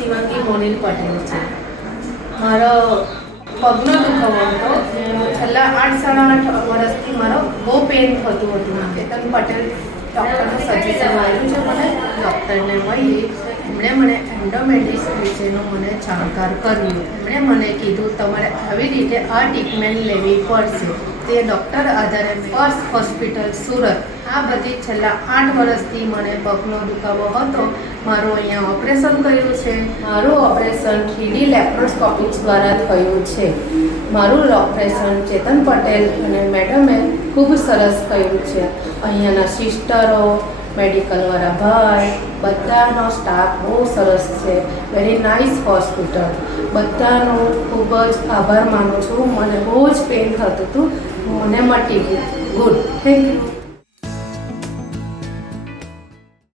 શિવાંગી મોનિલ પટેલ છે. મારો પગનો દુખાવો હતો. છેલ્લા 8-8.5 વર્ષથી મારો બહુ પેન થતું હતું. કેતન પટેલ ડૉક્ટરનું સજેશન આવ્યું છે મને. ડૉક્ટરને મળી એમણે મને એન્ડોમેટ્રિસ વિશેનું મને જાણકાર કર્યું. એમણે મને કીધું તમારે આવી રીતે આ ટ્રીટમેન્ટ લેવી પડશે. તે ડૉક્ટર આધારે ફર્સ્ટ હોસ્પિટલ સુરત આ બધી છેલ્લા 8 વર્ષથી મને પગનો દુખાવો હતો. મારું અહીંયા ઓપરેશન કર્યું છે. મારું ઓપરેશન 3D લેપ્રોસ્કોપિક્સ દ્વારા થયું છે. મારું ઓપરેશન ચેતન પટેલ અને મેડમે ખૂબ સરસ કર્યું છે. અહીંયાના સિસ્ટરો, મેડિકલવાળા ભાઈ, બધાનો સ્ટાફ બહુ સરસ છે. Very nice hospital. બધાનો ખૂબ જ આભાર માનું છું. મને બહુ જ પેન થતું હતું, મને મટી ગયું. Good, thank you.